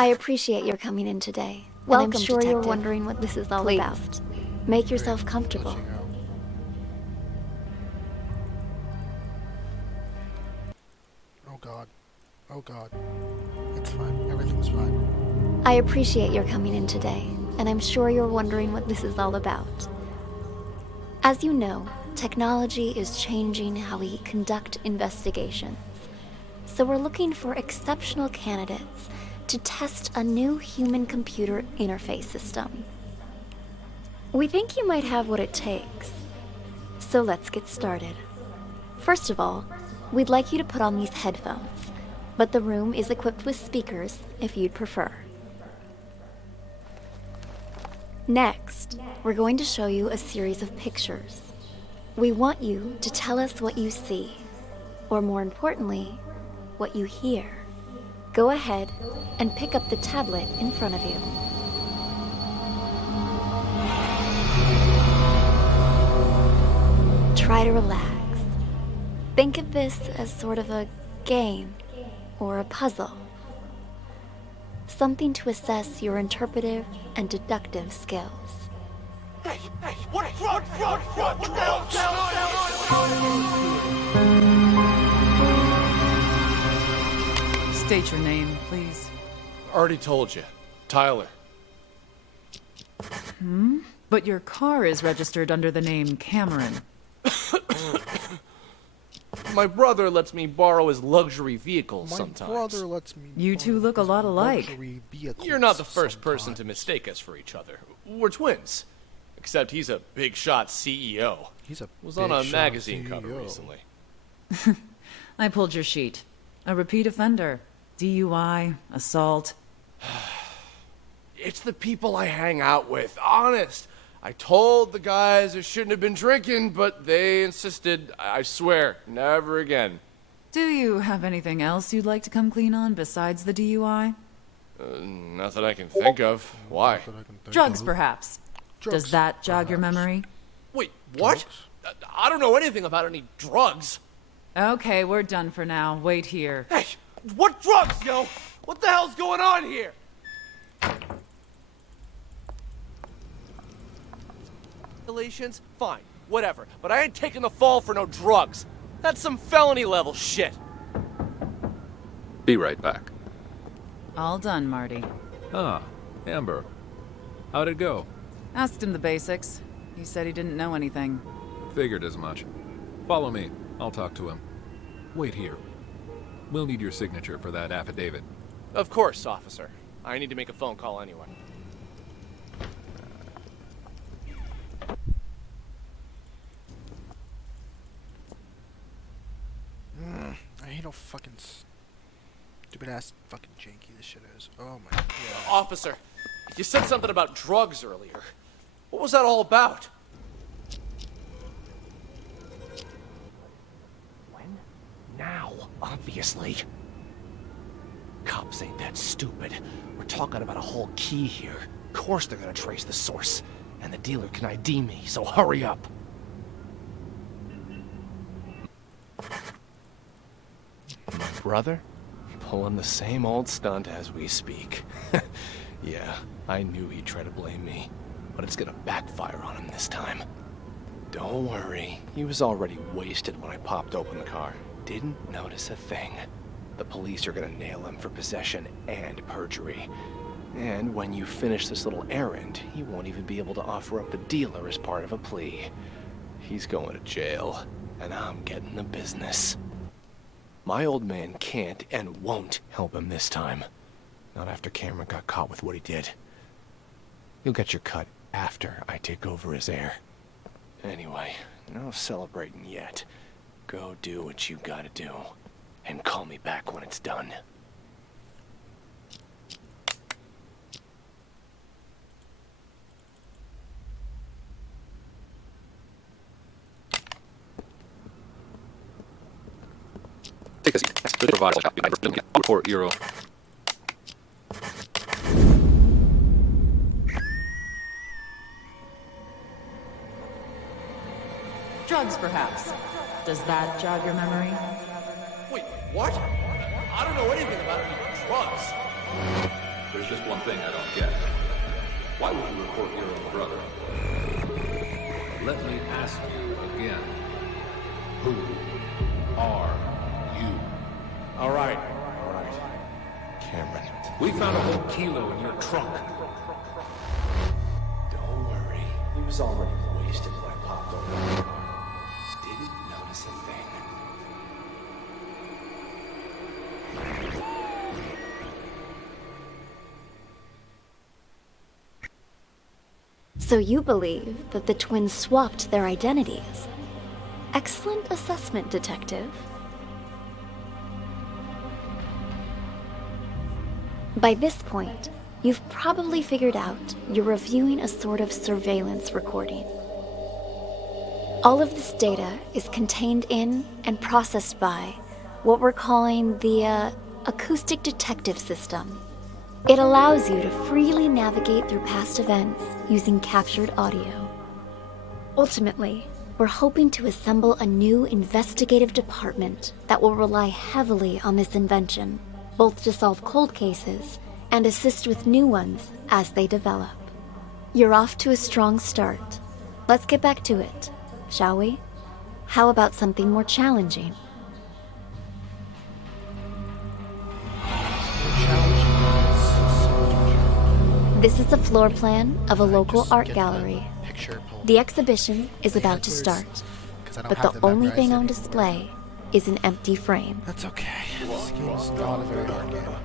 I appreciate your coming in today. Welcome, and I'm sure you're Detective. wondering what this is all Please. about. Make yourself comfortable. Oh god. Oh god. It's fine. Everything's fine. I appreciate your coming in today, and I'm sure you're wondering what this is all about. As you know, technology is changing how we conduct investigations. So we're looking for exceptional candidates to test a new human-computer interface system. We think you might have what it takes. So let's get started. First of all, we'd like you to put on these headphones, but the room is equipped with speakers if you'd prefer. Next, we're going to show you a series of pictures. We want you to tell us what you see, or more importantly, what you hear. Go ahead and pick up the tablet in front of you. Try to relax. Think of this as sort of a game or a puzzle. Something to assess your interpretive and deductive skills. Hey, what the hell? State your name, please. Already told you. Tyler. But your car is registered under the name Cameron. My brother lets me borrow his luxury vehicles My sometimes. brother lets me. You two look a lot alike. luxury vehicles You're not the first person to sometimes. mistake us for each other. We're twins. Except he's a big shot CEO. He's a Was on a big-shot magazine cover CEO. recently. I pulled your sheet. A repeat offender. DUI, assault. It's the people I hang out with, honest. I told the guys I shouldn't have been drinking, but they insisted. I swear, never again. Do you have anything else you'd like to come clean on besides the DUI? Not that I can think of. Why? That I can think Drugs, of. perhaps. Drugs, Does that jog your perhaps. memory? Wait, what? I don't know anything about any drugs. Okay, we're done for now. Wait here. Hey, what drugs, yo? What the hell's going on here? Relations? Fine, whatever. But I ain't taking the fall for no drugs. That's some felony level shit. Be right back. All done, Marty. Ah, Amber. How'd it go? Asked him the basics. He said he didn't know anything. Figured as much. Follow me. I'll talk to him. Wait here. We'll need your signature for that affidavit. Of course, officer. I need to make a phone call anyway. I hate how fucking stupid ass fucking janky this shit is. Oh my god. Officer, you said something about drugs earlier. What was that all about? When? Now, obviously. Cops ain't that stupid. We're talking about a whole key here. Of course they're gonna trace the source. And the dealer can ID me, so hurry up. My brother? Pulling the same old stunt as we speak. Yeah, I knew he'd try to blame me. But it's gonna backfire on him this time. Don't worry. He was already wasted when I popped open the car. Didn't notice a thing. The police are gonna nail him for possession and perjury. And when you finish this little errand, he won't even be able to offer up the dealer as part of a plea. He's going to jail, and I'm getting the business. My old man can't and won't help him this time. Not after Cameron got caught with what he did. You'll get your cut after I take over as heir. Anyway, no celebrating yet. Go do what you gotta do. And call me back when it's done. Take a seat. The provider report Euro. Drugs, perhaps. Does that jog your memory? Wait, what? I don't know anything about any drugs. There's just one thing I don't get. Why would you report your own brother? Let me ask you again. Who are you? All right. Cameron. We found a whole kilo in your trunk. Don't worry. He was already wasted when I popped over. Didn't notice a thing. So you believe that the twins swapped their identities? Excellent assessment, Detective. By this point, you've probably figured out you're reviewing a sort of surveillance recording. All of this data is contained in and processed by what we're calling the acoustic detective system. It allows you to freely navigate through past events using captured audio. Ultimately, we're hoping to assemble a new investigative department that will rely heavily on this invention, both to solve cold cases and assist with new ones as they develop. You're off to a strong start. Let's get back to it, shall we? How about something more challenging? This is a floor plan of a local art gallery. The exhibition is about to start, but the only thing on display is an empty frame. That's okay. This game's not a very hard game.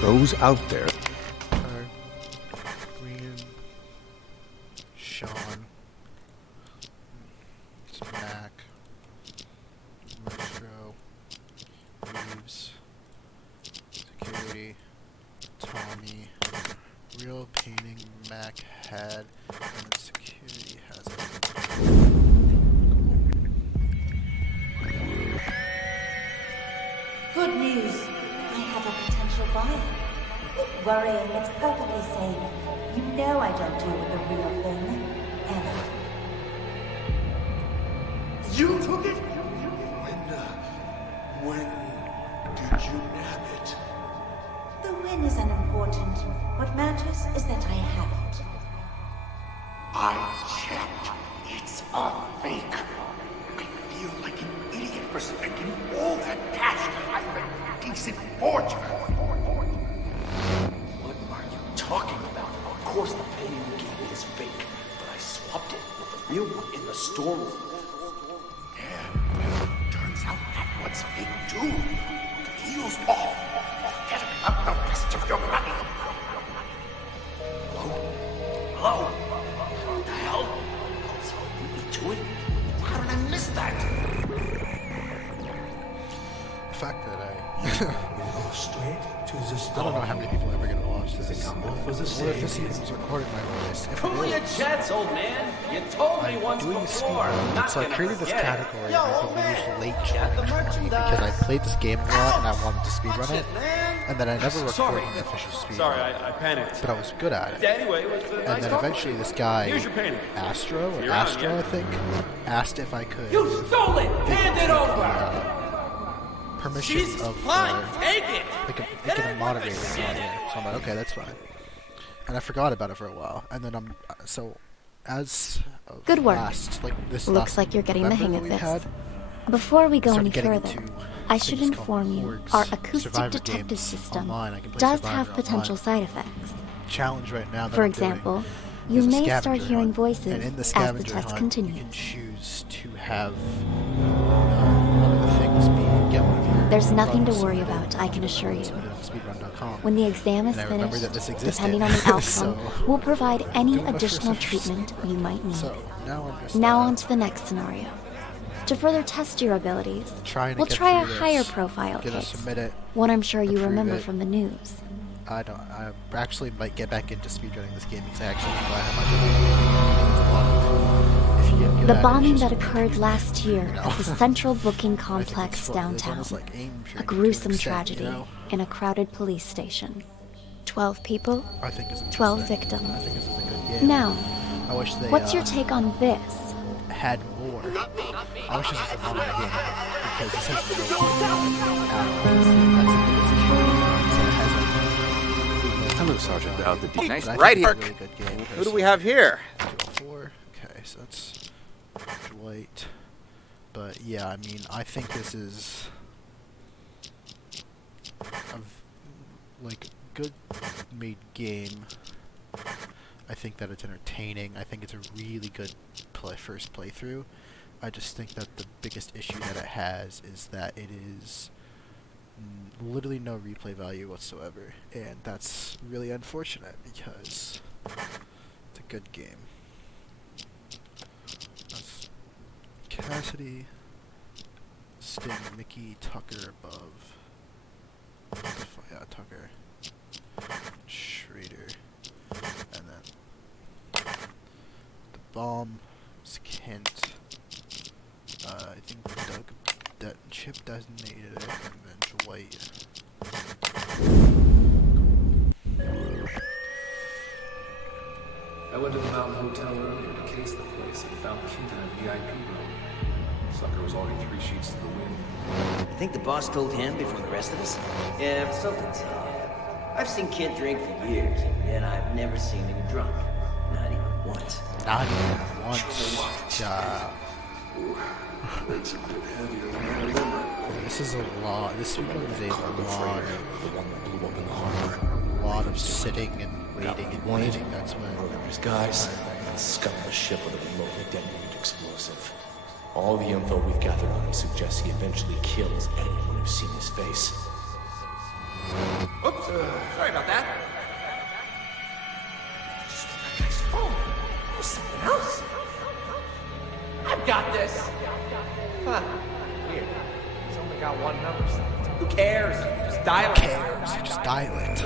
Those out there. Green, Sean, it's Mac, Metro, Reeves, Security, Tommy, Real Painting, Mac had, and then Security has it. Good news. I have a potential buyer. Quit worrying. It's perfectly safe. You know I don't deal with the real thing. Ever. You took it? When did you nab it? The win is unimportant. What matters is that I have it. I checked. It's a fake. I feel like an idiot for spending all that cash to hire a decent fortune. What are you talking about? Of course the painting you gave me is fake, but I swapped it with the real one in the storeroom. Yeah, turns out that one's fake too. The deal's off. Get up the rest of your money. Hello? What the hell? So you beat me to it? How did I miss that? The fact that Straight to the I don't know how many people are ever going to watch this. Come off as a What if this is recorded my voice? If Cool it your is, jets, old man. You told me I'm once doing a before. speedrun, Not so I gonna created this forget it. category Yo, and I old believe man. late Got the 2020 merchandise. because I played this game a lot and I wanted to speedrun it, man. and then I never Sorry. recorded an official speedrun. Sorry, I panicked. But I was good at it. Anyway, it was a nice And then talking eventually to you. this guy, Here's your painting. Astro, or You're on, Astro yeah? I think, asked if I could You stole it. Hand it over. permission Jesus, of fine. Take it. like a moderator on here. So I'm like, okay, that's fine. And I forgot about it for a while. And then I'm so as of Good work. this Looks last like you're getting the November hang that of we this. had, Before we go any started getting further, into I should things called inform you orgs, our acoustic Survivor detective games system online. I can play does Survivor have potential online. side effects. Challenge right now. That For I'm doing example, you is a may start scavenger hearing hunt. voices And in the as the scavenger test hunt, continues. You can choose to have one of the things be get one of your There's nothing to runs worry submitted about, I can on assure you. speedrun.com. When the exam is And I remember finished, that this existed, depending on the outcome, so we'll provide any doing my first additional official treatment you might need. So now I'm just Now on to the next scenario. To further test your abilities, trying to we'll get try a through higher this. profile Gonna case. submit it. One I'm sure you approve remember it. from the news. I actually might get back into speedrunning this game because I actually forgot how much I it's a lot of, if you get good The at it, bombing it's that just occurred last year you know. at the Central Booking I think it's Complex fun. It's downtown. almost like aim A shooting to an gruesome extent, tragedy you know? in a crowded police station. 12 people, I think it's 12 interesting. victims. I think this is a good game. Now, I wish they what's your take on this? had more I wish this was a longer game because this has no add-ons. That's the biggest issue. So it has Hello, Sergeant. About the but I nice think right it's a here. really good game. Who do we have here? 4. Okay, so that's Dwight. But yeah, I mean, I think this is a good made game. I think that it's entertaining. I think it's a really good first playthrough. I just think that the biggest issue that it has is that it is literally no replay value whatsoever, and that's really unfortunate because it's a good game. That's Cassidy, Sting, Mickey, Tucker above. Yeah, Tucker, Schrader, and then the bomb was Kent. I think Chip designated it, and then Dwight. I went to the Mountain Hotel earlier to case the place and found Kent in a VIP room. Sucker was already 3 sheets to the wind. You think the boss told him before the rest of us? Yeah, but something's off. I've seen Kent drink for years, and I've never seen him drunk. Not even once. Not even once. This is a lot. This speedrun is a lot of sitting and waiting and waiting. That's when There's guys scuttle the ship with a remotely detonated explosive. All the info we've gathered on him suggests he eventually kills anyone who's seen his face. Oops, sorry about that. Just took that guy's phone. It was someone else. I've got this. Huh. Weird. He's only got one number saved. Who cares? Just dial it. Just dial it.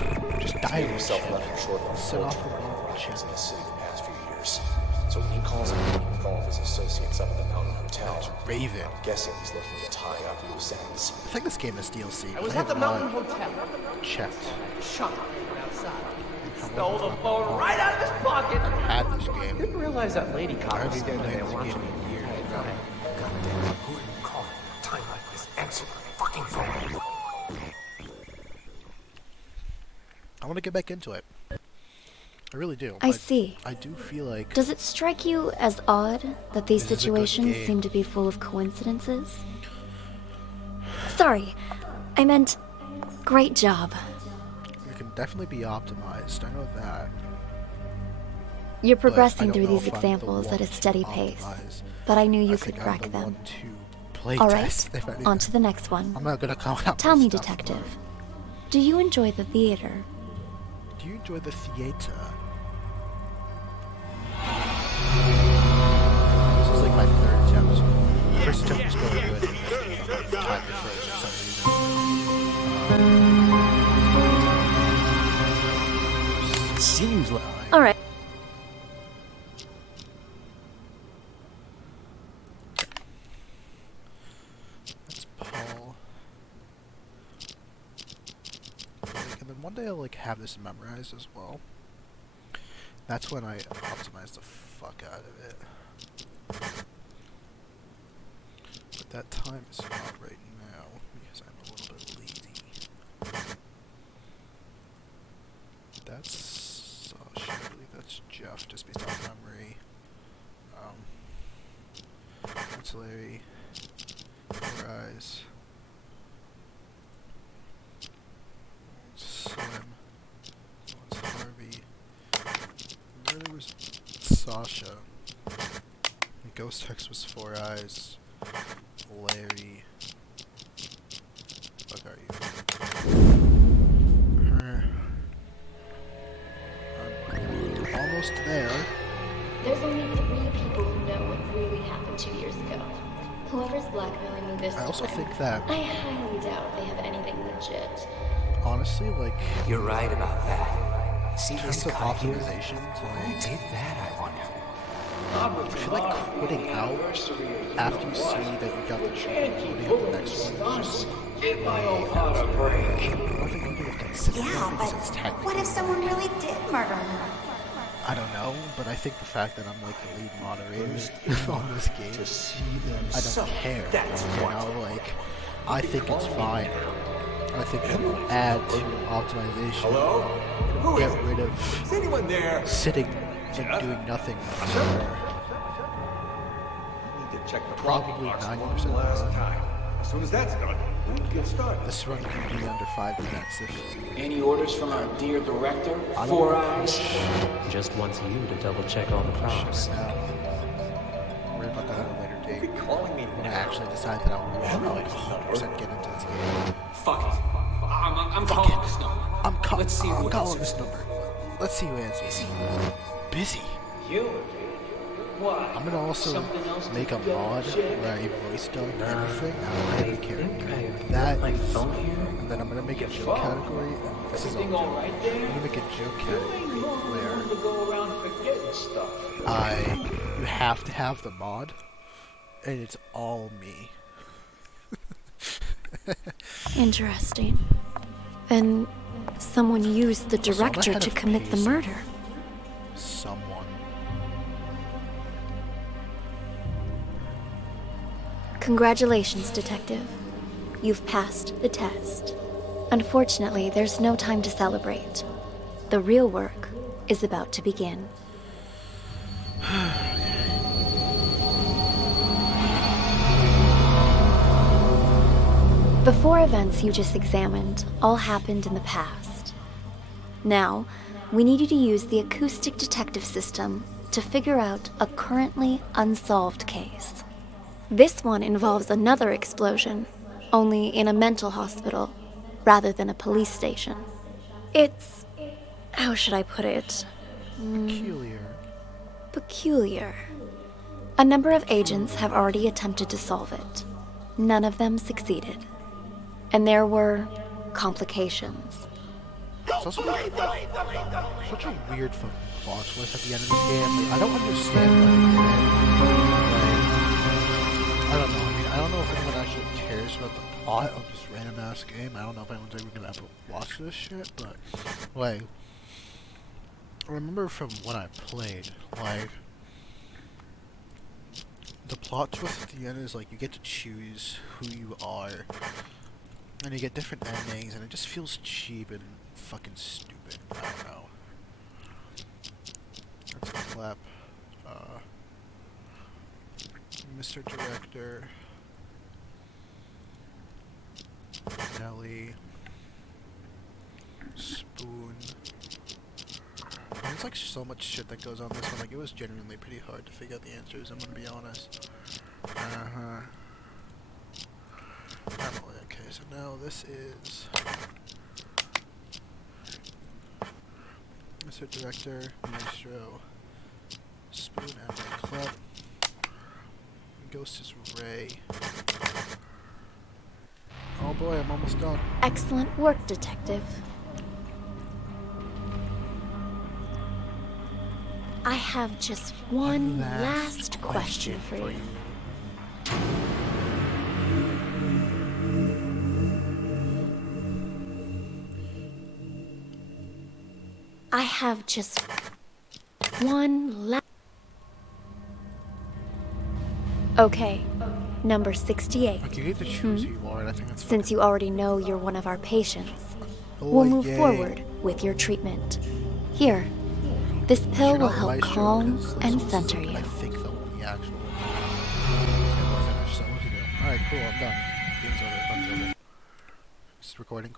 Just dial it. Himself nothing short of Sit off the fortune wall. in the city the past few years. So when he calls a meeting with all of his associates up at the Mountain Hotel, Raven. I'm guessing he's looking to tie up loose ends. I think this game is DLC. I was have at the not Mountain Hotel. checked. Shot him outside. Stole the phone right out of his pocket. Had this game. Didn't realize that lady cop I was haven't even standing played there this watching game me. in years. Goddamn, who are you calling? Time like this, answer the fucking phone. I want to get back into it. I really do. I see. I do feel like Does it strike you as odd that these This is a good situations game. seem to be full of coincidences? Sorry, I meant great job. it can definitely be optimized. I know that. You're but I progressing don't through know these if I'm the examples at one a to steady pace, optimize. but I knew you I could think crack I'm the them. one to play All right, test, if anything. on to the next one. I'm not gonna come out. Tell with me, stuff, detective, do you enjoy the theater? but do you enjoy the theater? This is like my third attempt. First attempt was going good. And then time to froze for some reason. Seems like. All right. That's Paul. And then one day I'll have this memorized as well. That's when I optimize the fuck out of it. But that time is not right now because I'm a little bit lazy. That's Sasha. I believe that's Jeff, just based off memory. That's Larry. 4 Eyes. Slim. One's Harvey. Murder was Sasha. And Ghost Hex was 4 Eyes. Larry. What are you? Her. I'm almost there. There's only 3 people who know what really happened 2 years ago. Whoever's blackmailing me this I also time, think that, I highly doubt they have anything legit. honestly, You're right about that. See in terms this of cut here? optimizations, Who did that, I wonder? I feel like quitting out after you see that you got the trick and quitting out the next one is just Get my old heart a break. I don't think anybody would consider Yeah, that because but it's technically what if someone really did murder her? I I don't know, but I think the fact that I'm like the lead moderator on this game, I don't care. You know, like, I think it's fine. I think it will add to optimization. Hello? Who Get is it? rid of Is anyone there? sitting and doing nothing. Need to check the Probably blocking box 90% one last time. As soon as that's done, we can get started. This run can be under 5 minutes if Any orders from our dear director? 4 Eyes? Just wants you to double check all the props. right now. Worry about that at a later date. You're calling me When I now. actually decide that I want to like 100% get into this game. Fuck it. I'm calling this number. Let's see I'm what calling answers. this number. Let's see who answers. Busy. You? Why? I'm gonna also Something else to make a go mod check? where I voice dub everything out of every character. I That my is, phone here. and then I'm gonna make a joke phone? category. And this is Everything all all joke. right there? I'm gonna make a joke You ain't category normally where one to go around forgetting stuff. you have to have the mod, and it's all me. Interesting. Then someone used the So I'm director ahead to of commit the pace. murder. Someone. Congratulations, Detective. You've passed the test. Unfortunately, there's no time to celebrate. The real work is about to begin. The 4 events you just examined all happened in the past. Now, we need you to use the acoustic detective system to figure out a currently unsolved case. This one involves another explosion, only in a mental hospital rather than a police station. It's... how should I put it? Peculiar. Peculiar. A number of agents have already attempted to solve it. None of them succeeded. And there were complications. It's also such a weird fucking plot twist at the end of this game. Like, I don't understand why they did it. Like, I don't know. I mean, I don't know if anyone actually cares about the plot of this random ass game. I don't know if anyone's ever gonna ever watch this shit, but like, I remember from when I played, like, the plot twist at the end is like you get to choose who you are. And you get different endings, and it just feels cheap and fucking stupid. I don't know. Let's clap. Mr. Director. Nelly. Spoon. There's like so much shit that goes on this one. Like, it was genuinely pretty hard to figure out the answers, I'm gonna be honest. Okay, so now this is Mr. Director, Maestro, Spoon, and Club. Ghost is Ray. Oh boy, I'm almost done. Excellent work, Detective. I have just one last question for you. I have just one last... Okay, number 68. Like, you get to choose who you are, and I think that's Since you already know you're one of our patients, Oh, we'll move yay. forward with your treatment. Here, this pill You're will not help Maestro, calm 'cause this and was center something you. I think the only actual. Okay, we're finished, so what to do? Alright, cool, I'm done. Game's over, fun's over. It's recording, cool.